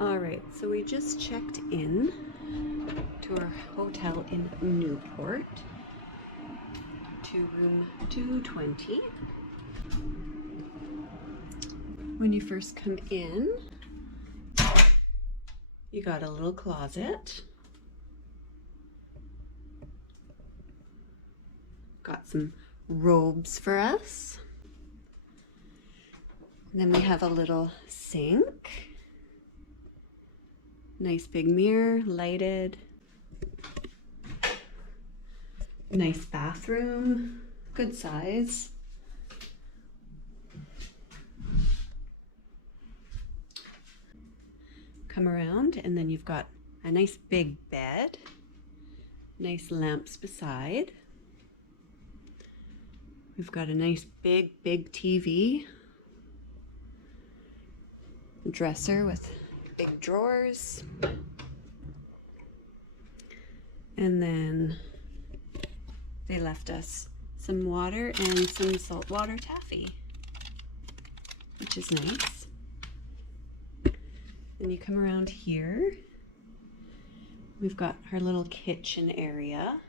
All right, so we just checked in to our hotel in Newport, to room 220. When you first come in, you got a little closet. Got some robes for us. And then we have a little sink. Nice big mirror, lighted. Nice bathroom, good size. Come around and then you've got a nice big bed, nice lamps beside. We've got a nice big TV, dresser with big drawers, and then they left us some water and some saltwater taffy, which is nice. Then you come around here, we've got our little kitchen area,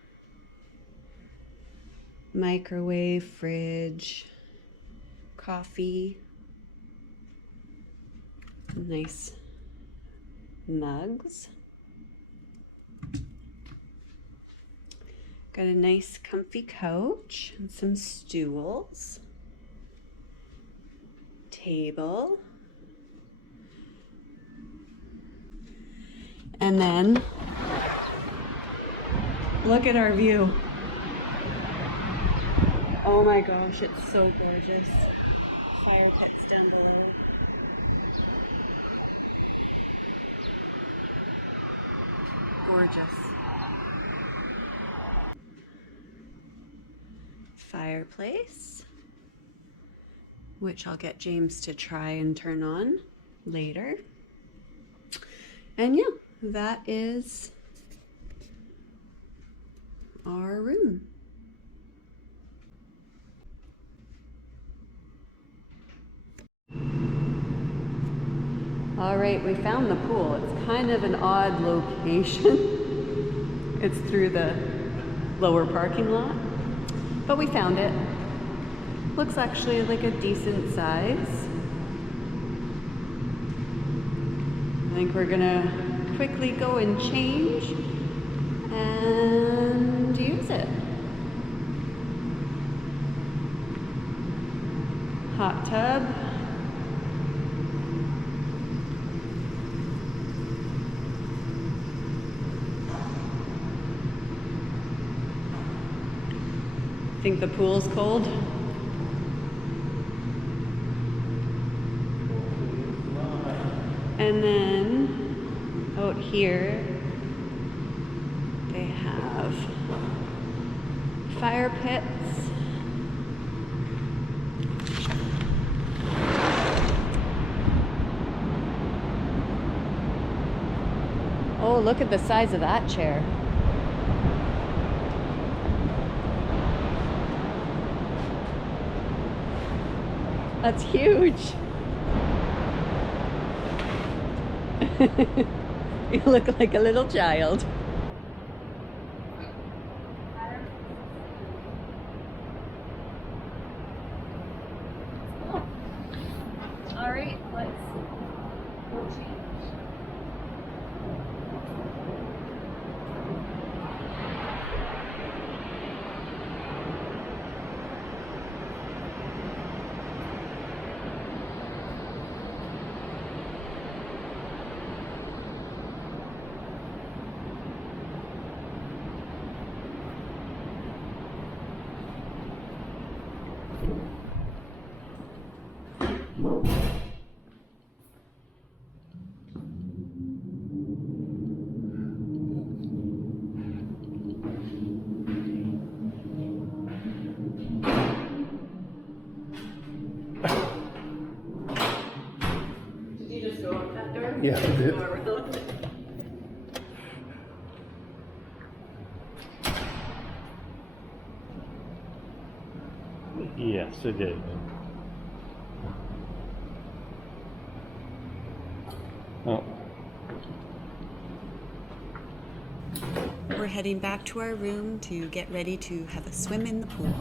microwave, fridge, coffee, nice mugs. Got a nice comfy couch and some stools, table, and then look at our view. Oh my gosh, it's so gorgeous. Fire pits down below. Gorgeous. Fireplace, which I'll get James to try and turn on later. And yeah, that is our room. All right, we found the pool. It's kind of an odd location. It's through the lower parking lot, but we found it. Looks actually like a decent size. I think we're gonna quickly go and change and use it. Hot tub. Think the pool's cold? And then out here they have fire pits. Oh, look at the size of that chair. That's huge. You look like a little child. All right, we'll change. Yeah, I did. Yes, it did. Oh, We're heading back to our room to get ready to have a swim in the pool.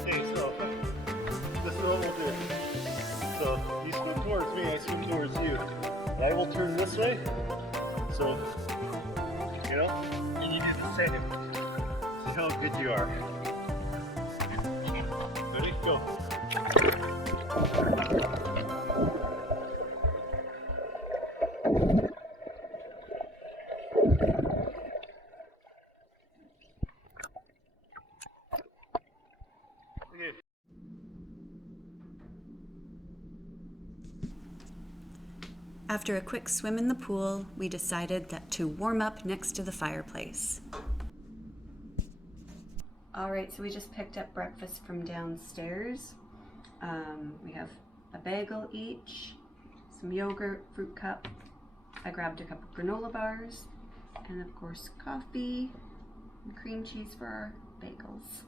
Okay, so this is what we'll do. So you swim towards me, I swim towards you. And I will turn this way. So, you know, and you do the same. See how good you are. Ready? Go. After a quick swim in the pool, we decided that to warm up next to the fireplace. All right, so we just picked up breakfast from downstairs. We have a bagel each, some yogurt, fruit cup. I grabbed a couple granola bars, and of course coffee and cream cheese for our bagels.